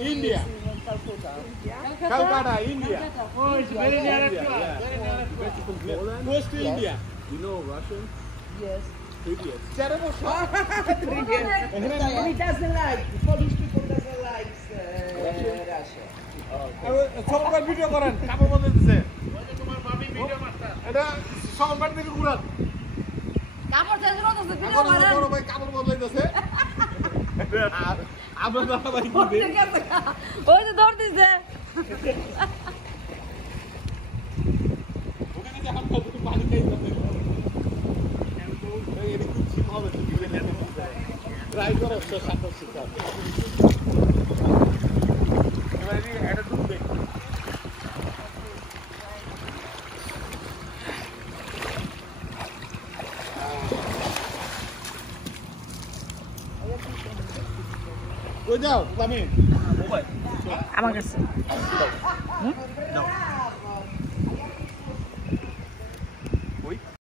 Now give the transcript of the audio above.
India. Calcutta, India. Oh, it's very near to us. Yeah. Very near to us. Poland? Close to India. You know Russian? Yes. Привет. Terrible. He doesn't like, Polish people doesn't like Russia. সবার video করেন কাপড় বদলে দিছে তোমার মামি video master. এটা সবার থেকে ঘুরান কাপড় চেঞ্জ করতেছে ভিডিও এখন করেন বড় ভাই কাপড় বদলাইতেছে আর আমরা দাদা ভাই কি ওই যে দৌড় দিছে ওখানে যখন কত পানি খাইতেছে এই খুব চিপ হবে তো ভিডিও নিতে ট্রাই করো তো সাথে সাথে এবারে এটা ঢুকবে কই যাও তুমি আমার কাছে নাও